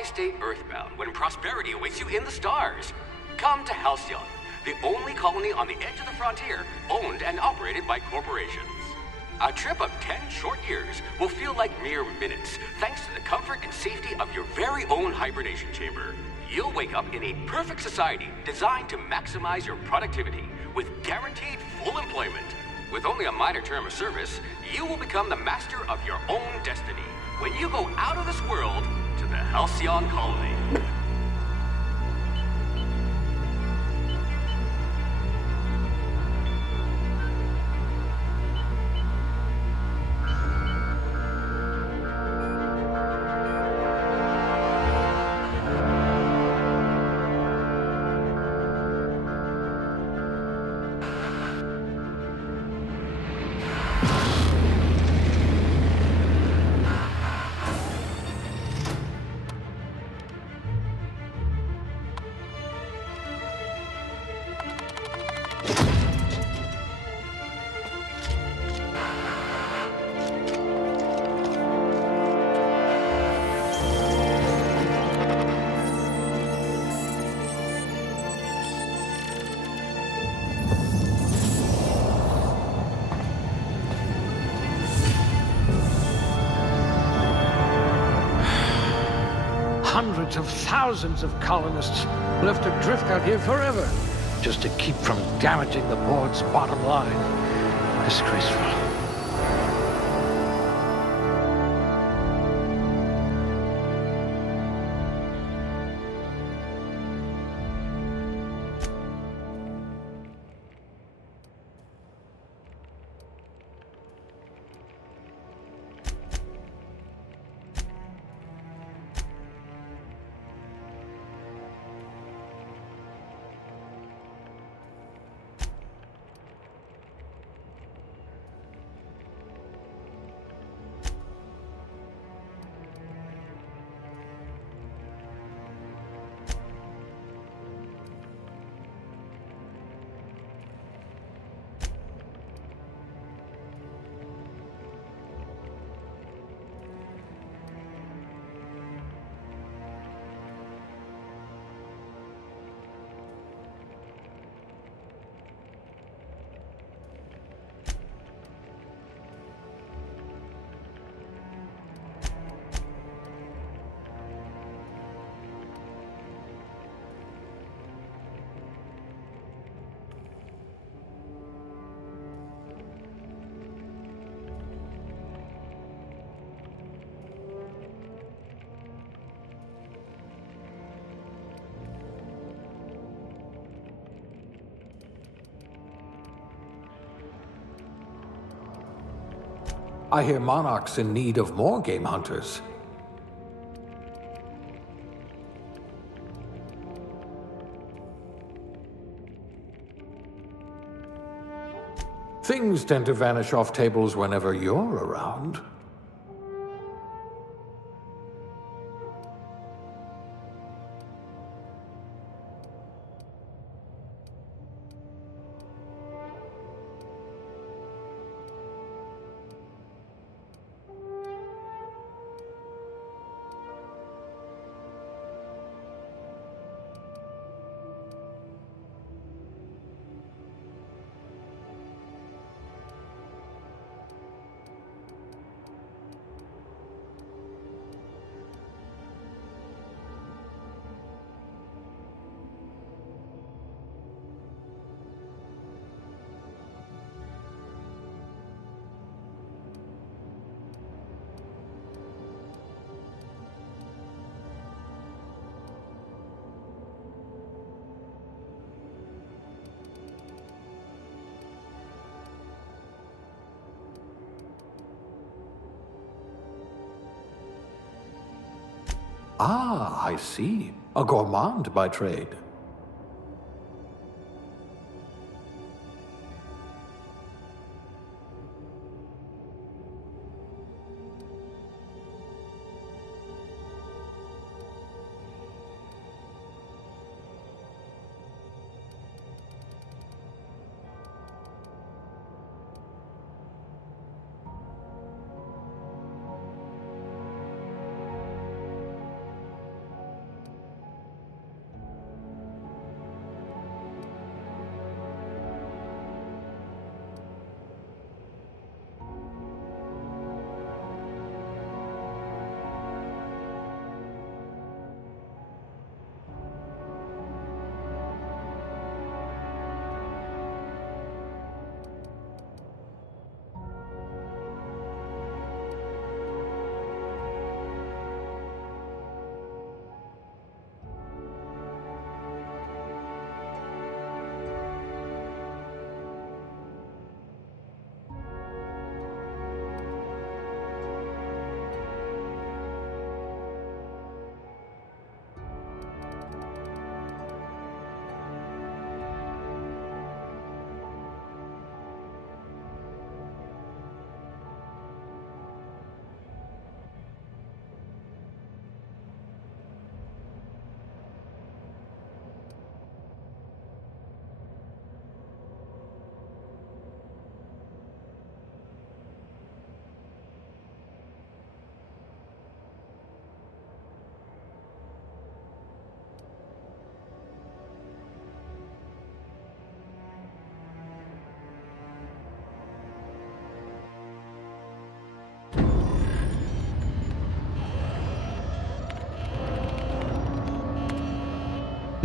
Why stay earthbound when prosperity awaits you in the stars? Come to Halcyon, the only colony on the edge of the frontier, owned and operated by corporations. A trip of 10 short years will feel like mere minutes, thanks to the comfort and safety of your very own hibernation chamber. You'll wake up in a perfect society designed to maximize your productivity with guaranteed full employment. With only a minor term of service, you will become the master of your own destiny when you go out of this world to the Halcyon colony. Hundreds of thousands of colonists left adrift out here forever, just to keep from damaging the board's bottom line. Disgraceful. I hear Monarch's in need of more game hunters. Things tend to vanish off tables whenever you're around. Ah, I see. A gourmand by trade.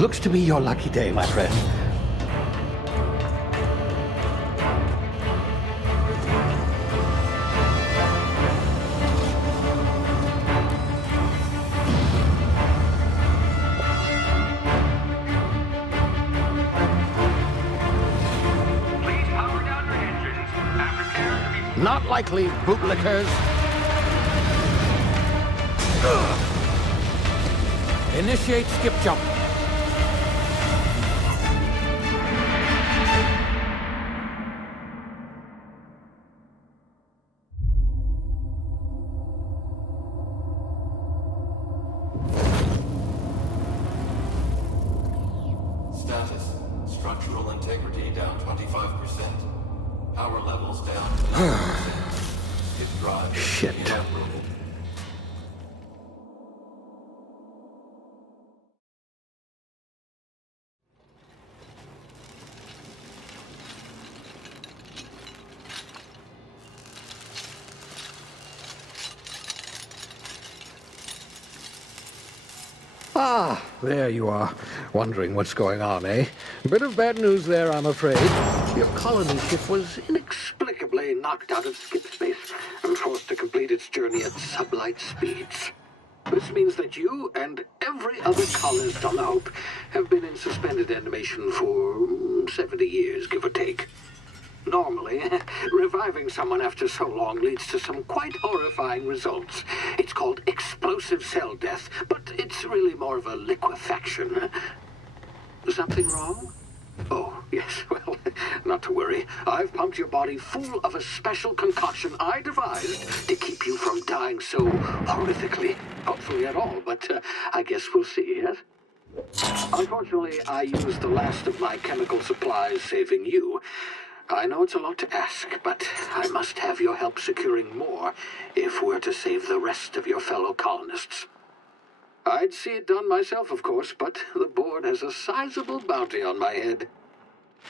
Looks to be your lucky day, my friend. Please power down your engines and prepare to be... Not likely, bootlickers. Initiate skip jump. Status. Structural integrity down 25%. Power levels down to 90%. Hit drive. Shit. Inoperable. Ah, there you are. Wondering what's going on, eh? Bit of bad news there, I'm afraid. Your colony ship was inexplicably knocked out of skip space and forced to complete its journey at sublight speeds. This means that you and every other colonist on the Hope have been in suspended animation for 70 years, give or take. Normally, reviving someone after so long leads to some quite horrifying results. It's called explosive cell death, but it's really more of a liquefaction. Something wrong? Oh, yes, well, not to worry. I've pumped your body full of a special concoction I devised to keep you from dying so horrifically. Hopefully at all, but I guess we'll see, yes? Unfortunately, I used the last of my chemical supplies saving you. I know it's a lot to ask, but I must have your help securing more if we're to save the rest of your fellow colonists. I'd see it done myself, of course, but the board has a sizable bounty on my head.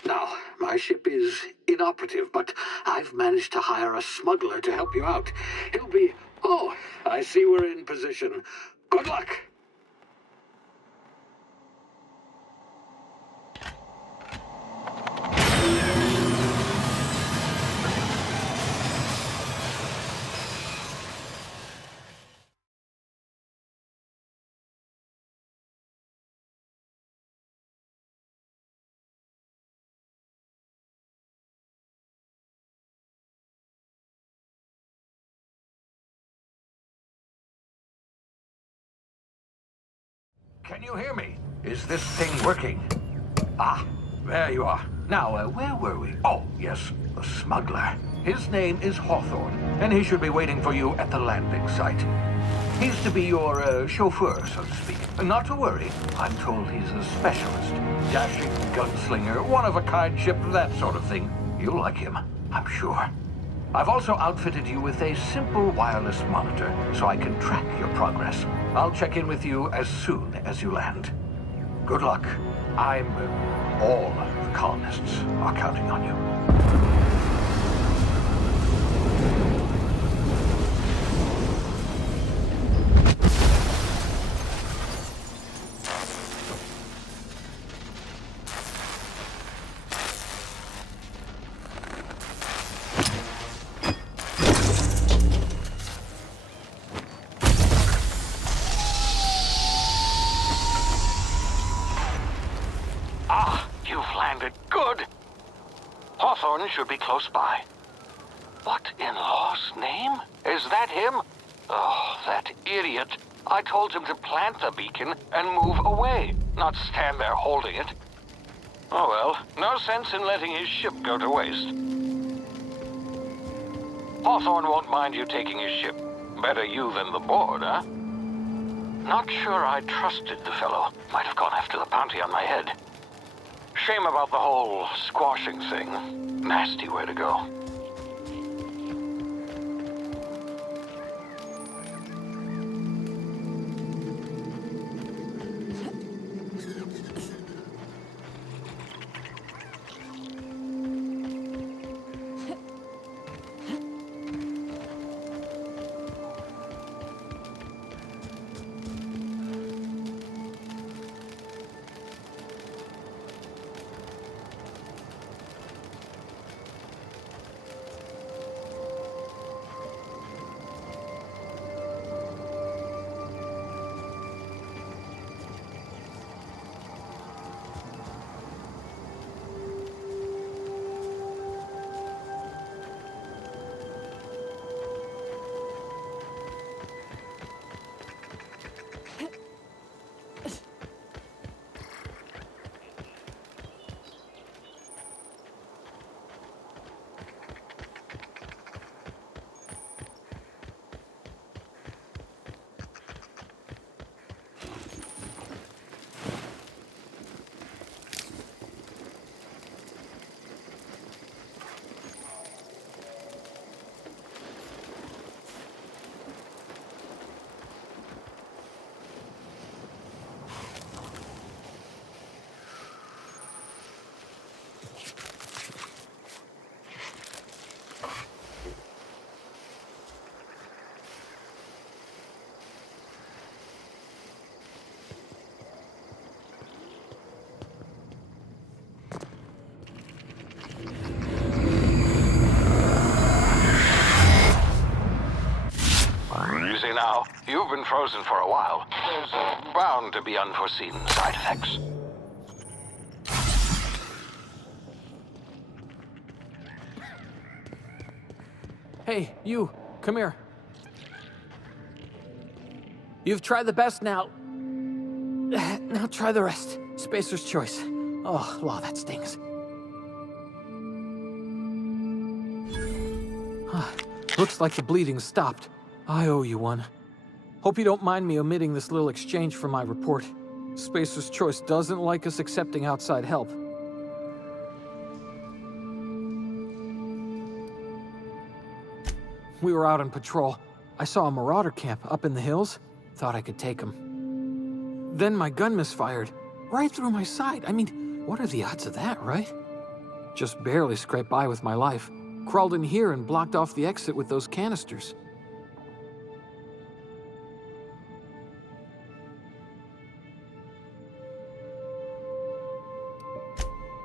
Now, my ship is inoperative, but I've managed to hire a smuggler to help you out. He'll be... Oh, I see we're in position. Good luck! Can you hear me? Is this thing working? Ah, there you are. Now, where were we? Oh, yes, the smuggler. His name is Hawthorne, and he should be waiting for you at the landing site. He's to be your chauffeur, so to speak. Not to worry, I'm told he's a specialist. Dashing gunslinger, one-of-a-kind ship, that sort of thing. You'll like him, I'm sure. I've also outfitted you with a simple wireless monitor, so I can track your progress. I'll check in with you as soon as you land. Good luck. All the colonists are counting on you. Good. Hawthorne should be close by. What in law's name? Is that him? Oh, that idiot. I told him to plant the beacon and move away, not stand there holding it. Oh well, no sense in letting his ship go to waste. Hawthorne won't mind you taking his ship. Better you than the board, huh? Not sure I trusted the fellow. Might have gone after the bounty on my head. Shame about the whole squashing thing. Nasty way to go. You've been frozen for a while. There's bound to be unforeseen side effects. Hey, you, come here. You've tried the best now. Now try the rest. Spacer's choice. Oh, wow, that stings. Looks like the bleeding stopped. I owe you one. Hope you don't mind me omitting this little exchange from my report. Spacer's choice doesn't like us accepting outside help. We were out on patrol. I saw a marauder camp up in the hills. Thought I could take him. Then my gun misfired. Right through my side. I mean, what are the odds of that, right? Just barely scraped by with my life. Crawled in here and blocked off the exit with those canisters.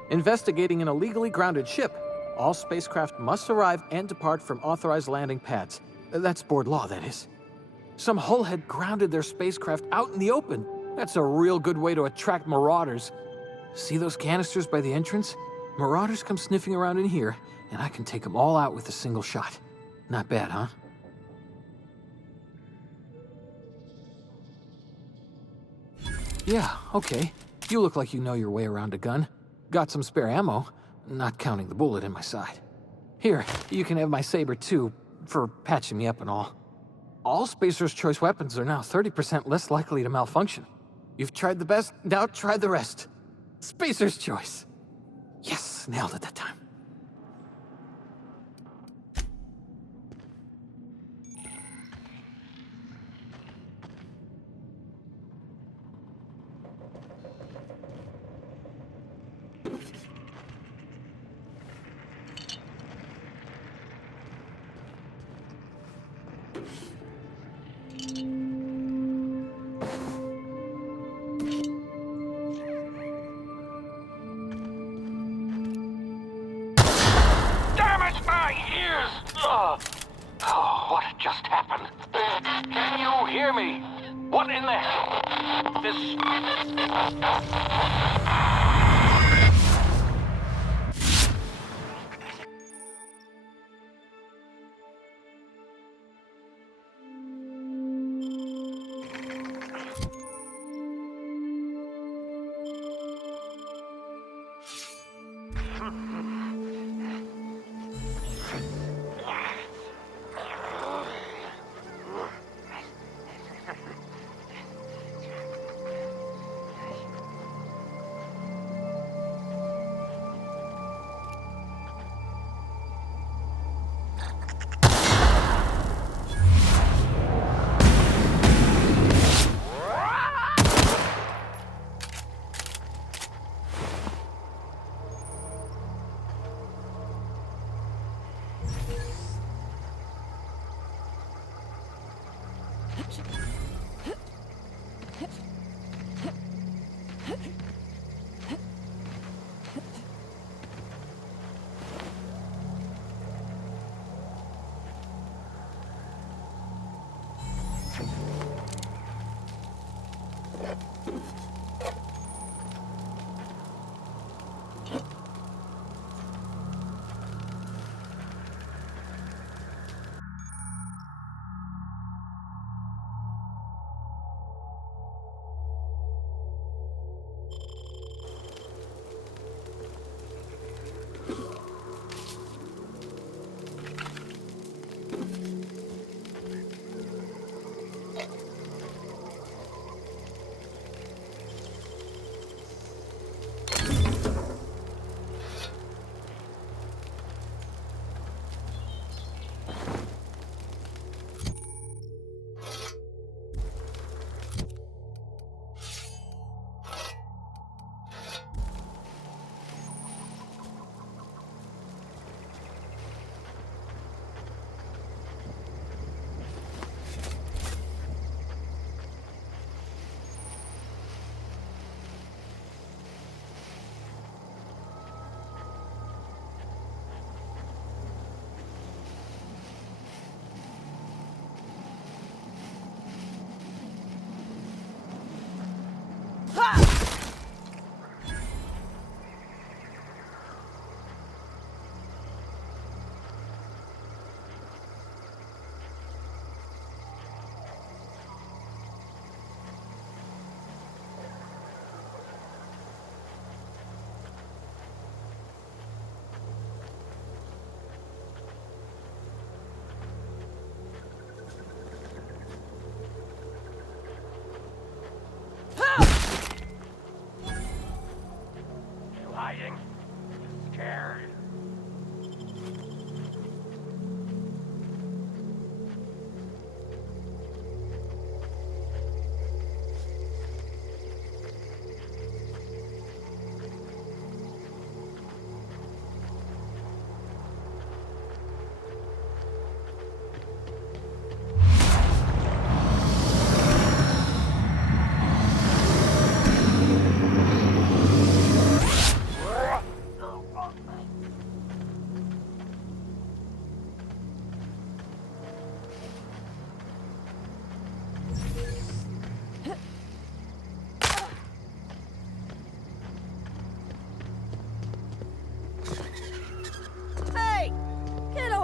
Investigating an illegally grounded ship. All spacecraft must arrive and depart from authorized landing pads. That's board law, that is. Some hull had grounded their spacecraft out in the open. That's a real good way to attract marauders. See those canisters by the entrance? Marauders come sniffing around in here, and I can take them all out with a single shot. Not bad, huh? Yeah, okay. You look like you know your way around a gun. Got some spare ammo, not counting the bullet in my side. Here, you can have my saber too, for patching me up and all. All Spacer's Choice weapons are now 30% less likely to malfunction. You've tried the best, now try the rest. Spacer's Choice. Yes, nailed it that time. Oh, what just happened? Can you hear me? What in the hell? This...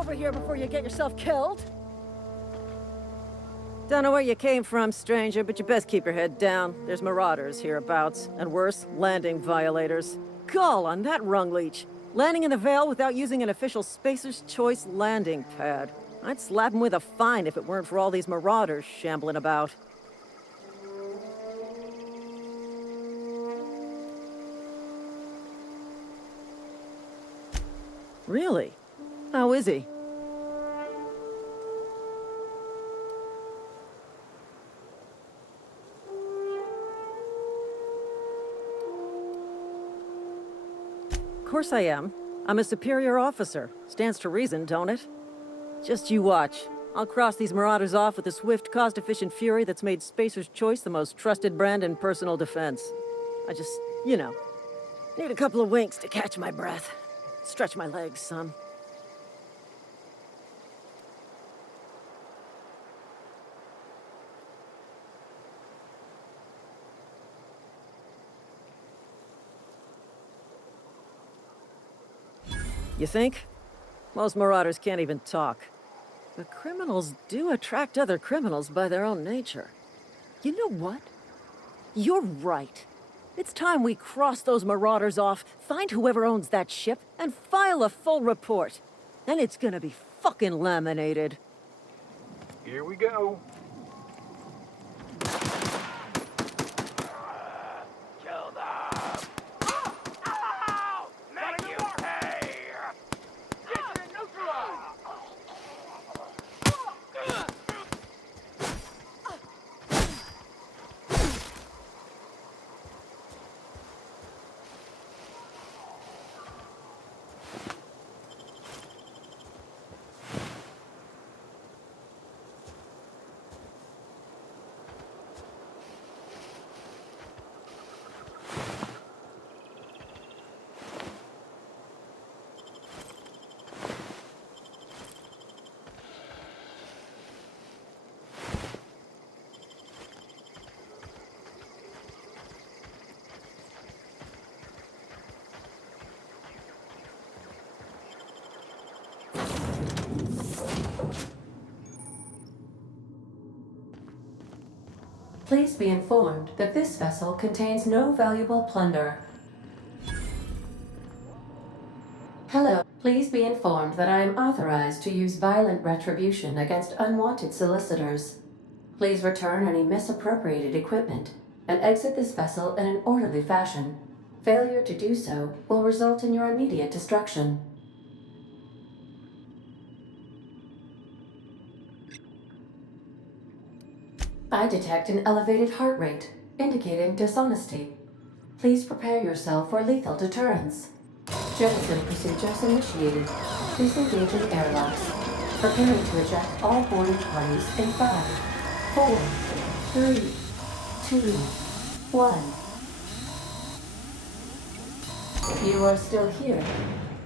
over here before you get yourself killed. Don't know where you came from, stranger, but you best keep your head down. There's marauders hereabouts, and worse, landing violators. Gall on that rung leech. Landing in the Vale without using an official Spacer's Choice landing pad. I'd slap him with a fine if it weren't for all these marauders shambling about. Really? How is he? Of course I am. I'm a superior officer. Stands to reason, don't it? Just you watch. I'll cross these marauders off with a swift, cost-efficient fury that's made Spacer's Choice the most trusted brand in personal defense. I just, need a couple of winks to catch my breath. Stretch my legs, son. You think? Most marauders can't even talk. But criminals do attract other criminals by their own nature. You know what? You're right. It's time we cross those marauders off, find whoever owns that ship, and file a full report. Then it's gonna be fucking laminated. Here we go. Kill them! Ow! Make you pay! Get neutralized! Please be informed that this vessel contains no valuable plunder. Hello. Please be informed that I am authorized to use violent retribution against unwanted solicitors. Please return any misappropriated equipment and exit this vessel in an orderly fashion. Failure to do so will result in your immediate destruction. I detect an elevated heart rate, indicating dishonesty. Please prepare yourself for lethal deterrence. Jettison procedures initiated. Please engage in airlocks. Preparing to eject all boarding parties in 5, 4, 3, 2, 1. You are still here.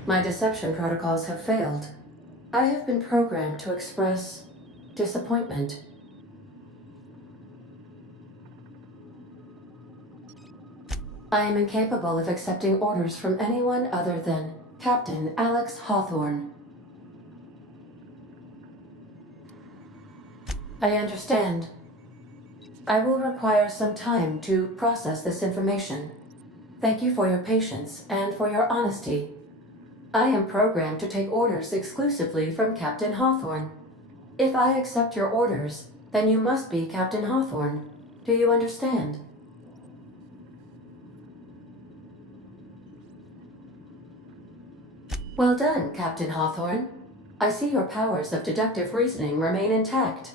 My deception protocols have failed. I have been programmed to express disappointment. I am incapable of accepting orders from anyone other than Captain Alex Hawthorne. I understand. I will require some time to process this information. Thank you for your patience and for your honesty. I am programmed to take orders exclusively from Captain Hawthorne. If I accept your orders, then you must be Captain Hawthorne. Do you understand? Well done, Captain Hawthorne. I see your powers of deductive reasoning remain intact.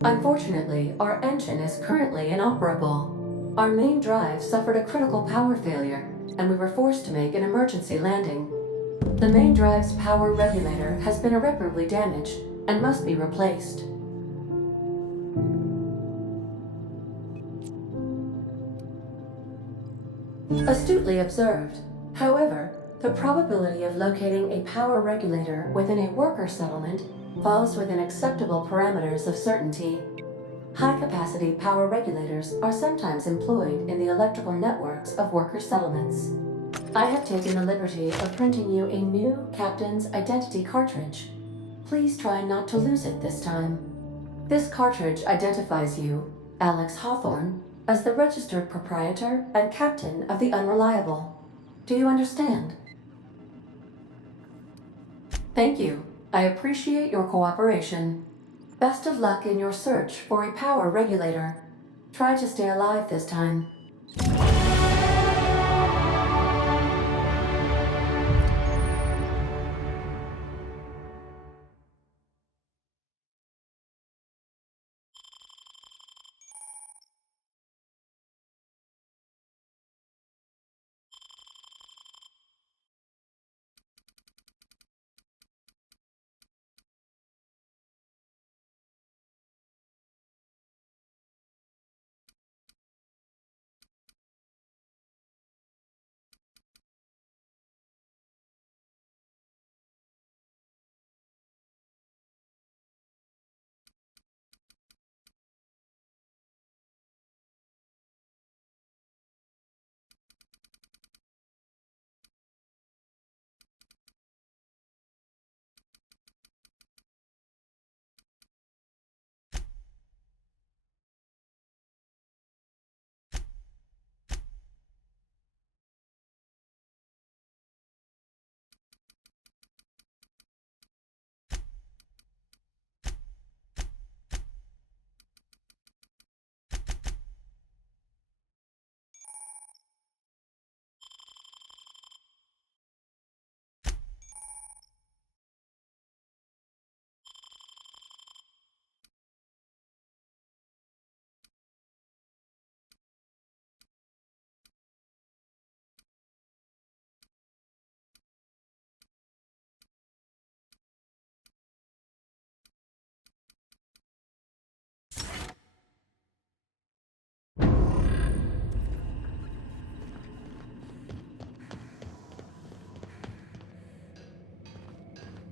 Unfortunately, our engine is currently inoperable. Our main drive suffered a critical power failure, and we were forced to make an emergency landing. The main drive's power regulator has been irreparably damaged and must be replaced. Astutely observed. However, the probability of locating a power regulator within a worker settlement falls within acceptable parameters of certainty. High-capacity power regulators are sometimes employed in the electrical networks of worker settlements. I have taken the liberty of printing you a new captain's identity cartridge. please try not to lose it this time. This cartridge identifies you, Alex Hawthorne, as the registered proprietor and captain of the Unreliable. Do you understand? Thank you. I appreciate your cooperation. Best of luck in your search for a power regulator. Try to stay alive this time.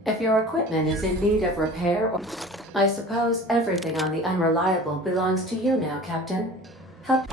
If your equipment is in need of repair or... I suppose everything on the Unreliable belongs to you now, Captain. Help...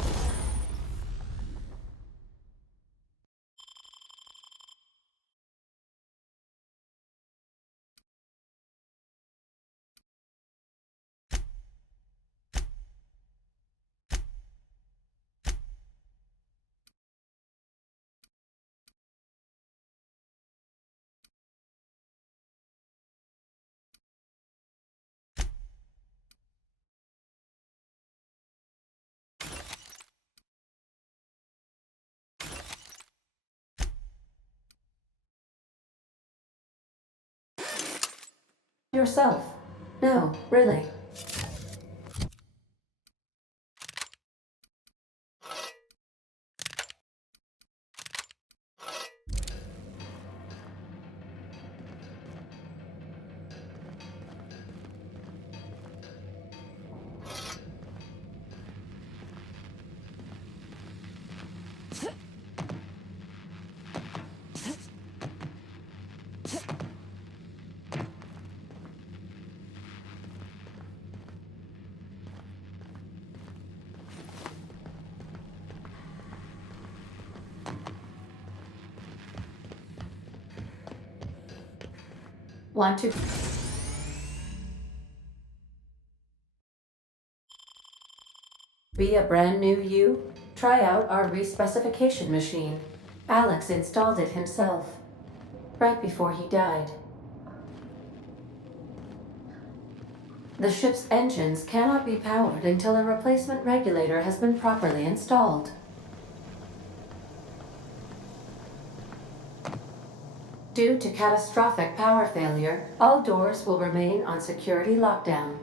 yourself. No, really. Want to... be a brand new you? Try out our respecification machine. Alex installed it himself, right before he died. The ship's engines cannot be powered until a replacement regulator has been properly installed. Due to catastrophic power failure, all doors will remain on security lockdown.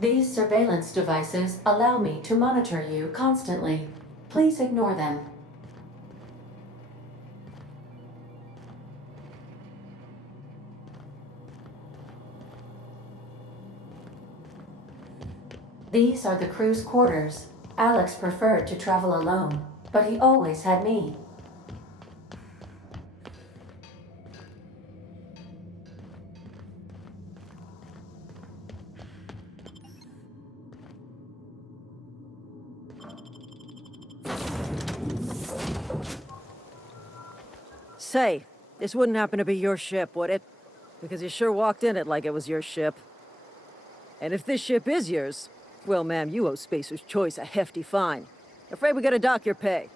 These surveillance devices allow me to monitor you constantly. Please ignore them. These are the crew's quarters. Alex preferred to travel alone, but he always had me. Say, this wouldn't happen to be your ship, would it? Because you sure walked in it like it was your ship. And if this ship is yours, well, ma'am, you owe Spacer's Choice a hefty fine. Afraid we gotta dock your pay.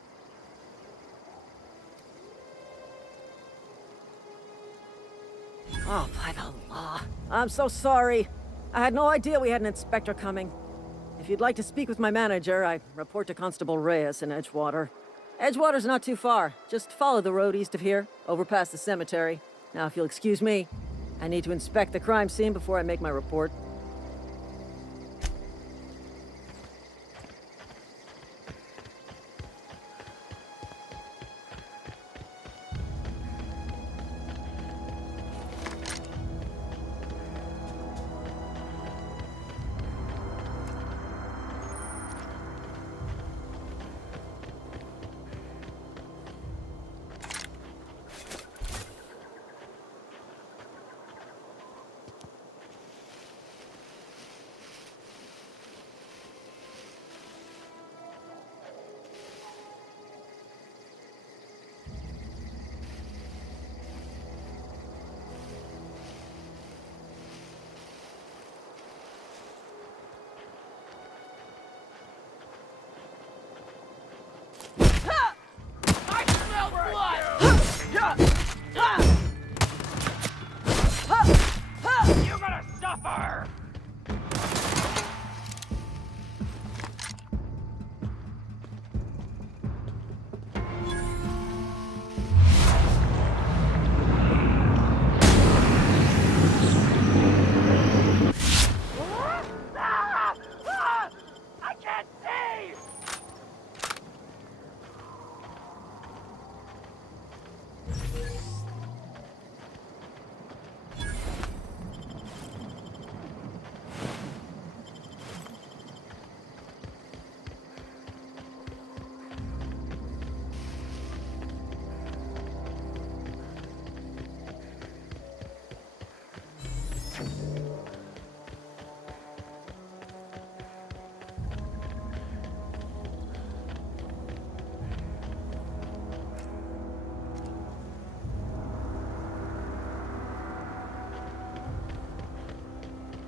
Oh, by the law. I'm so sorry. I had no idea we had an inspector coming. If you'd like to speak with my manager, I report to Constable Reyes in Edgewater. Edgewater's not too far. Just follow the road east of here, over past the cemetery. Now, if you'll excuse me, I need to inspect the crime scene before I make my report. You're gonna suffer! I can't see!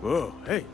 Whoa, hey.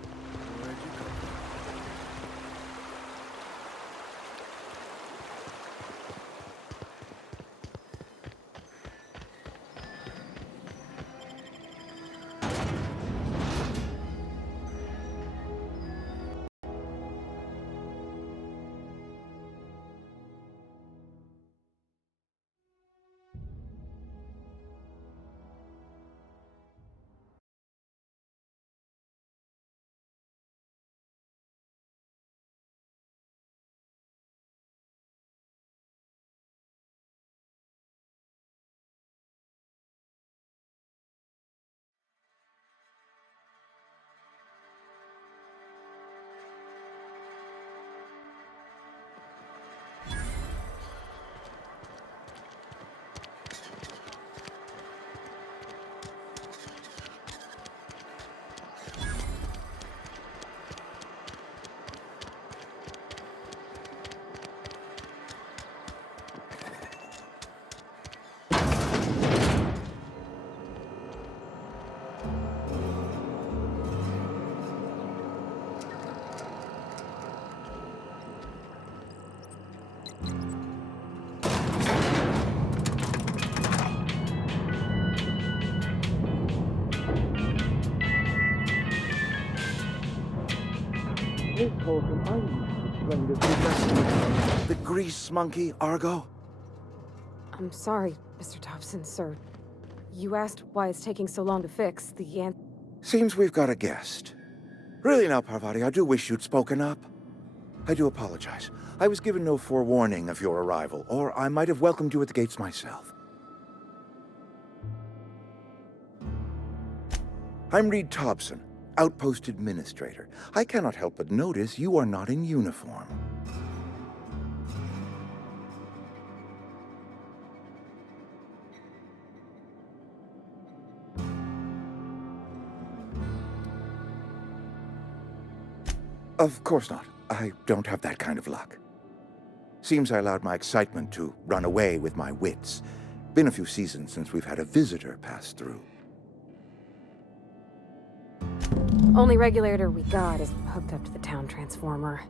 The grease monkey, Argo? I'm sorry, Mr. Dobson, sir. You asked why it's taking so long to fix the Seems we've got a guest. Really now, Parvati, I do wish you'd spoken up. I do apologize. I was given no forewarning of your arrival, or I might have welcomed you at the gates myself. I'm Reed Dobson, Outpost Administrator. I cannot help but notice you are not in uniform. Of course not. I don't have that kind of luck. Seems I allowed my excitement to run away with my wits. Been a few seasons since we've had a visitor pass through. Only regulator we got is hooked up to the town transformer.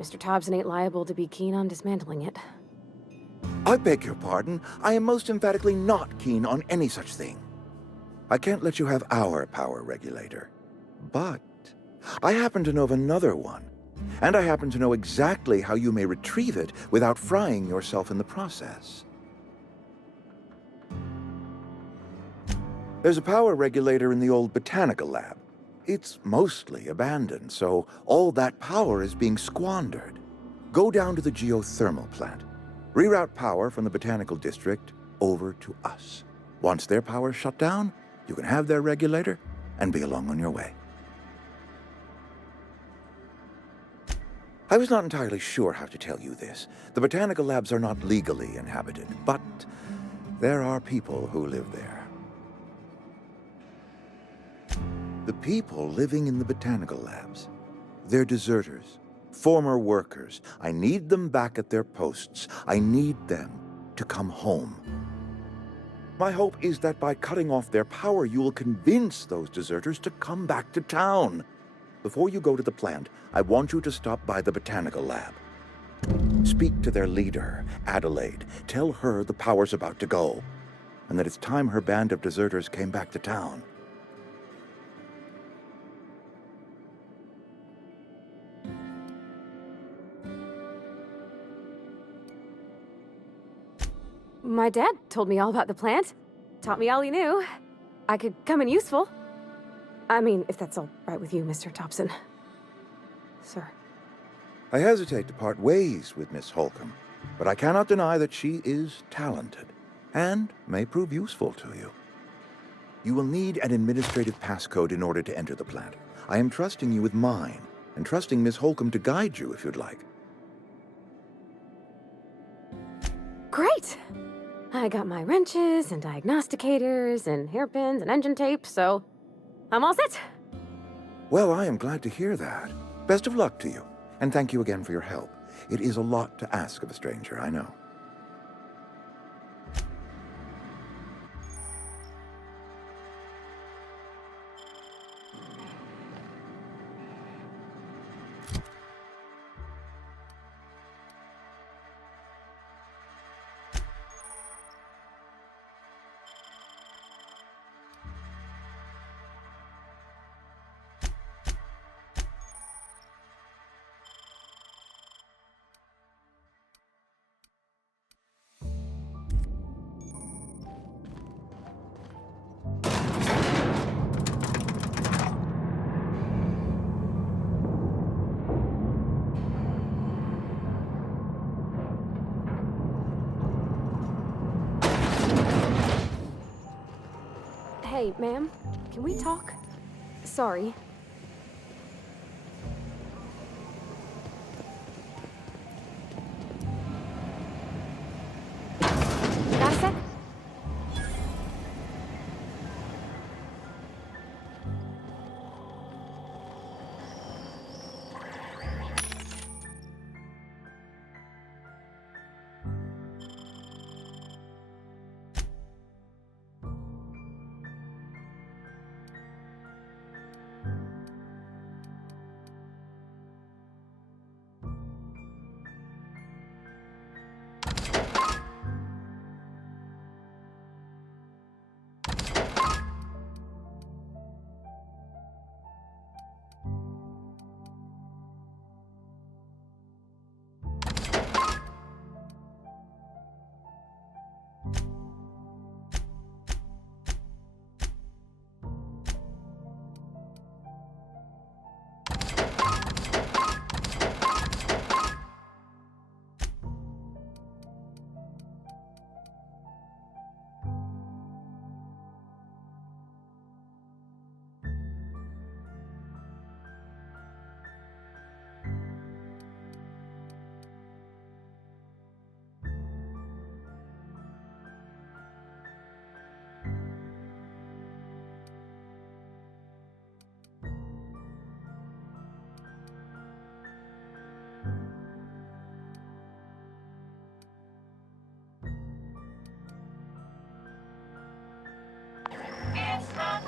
Mr. Thompson ain't liable to be keen on dismantling it. I beg your pardon. I am most emphatically not keen on any such thing. I can't let you have our power regulator. But I happen to know of another one. And I happen to know exactly how you may retrieve it without frying yourself in the process. There's a power regulator in the old botanical lab. It's mostly abandoned, so all that power is being squandered. Go down to the geothermal plant. Reroute power from the botanical district over to us. Once their power's shut down, you can have their regulator and be along on your way. I was not entirely sure how to tell you this. The botanical labs are not legally inhabited, but there are people who live there. The people living in the botanical labs, they're deserters, former workers. I need them back at their posts. I need them to come home. My hope is that by cutting off their power, you will convince those deserters to come back to town. Before you go to the plant, I want you to stop by the botanical lab. Speak to their leader, Adelaide. Tell her the power's about to go, and that it's time her band of deserters came back to town. My dad told me all about the plant. Taught me all he knew. I could come in useful. I mean, if that's all right with you, Mr. Thompson. Sir. I hesitate to part ways with Miss Holcomb, but I cannot deny that she is talented and may prove useful to you. You will need an administrative passcode in order to enter the plant. I am trusting you with mine, and trusting Miss Holcomb to guide you if you'd like. Great! I got my wrenches and diagnosticators and hairpins and engine tape, so I'm all set. Well, I am glad to hear that. Best of luck to you, and thank you again for your help. It is a lot to ask of a stranger, I know. Hey, ma'am, can we talk? Sorry. Got a sec?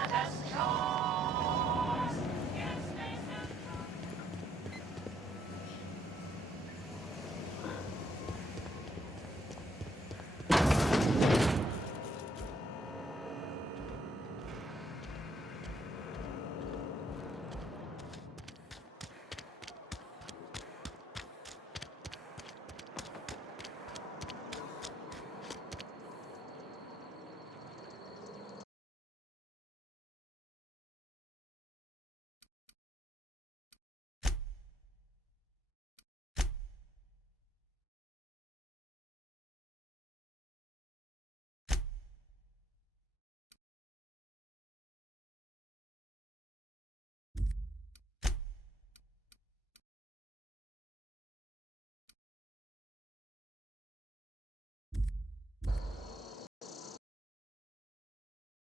Destroy!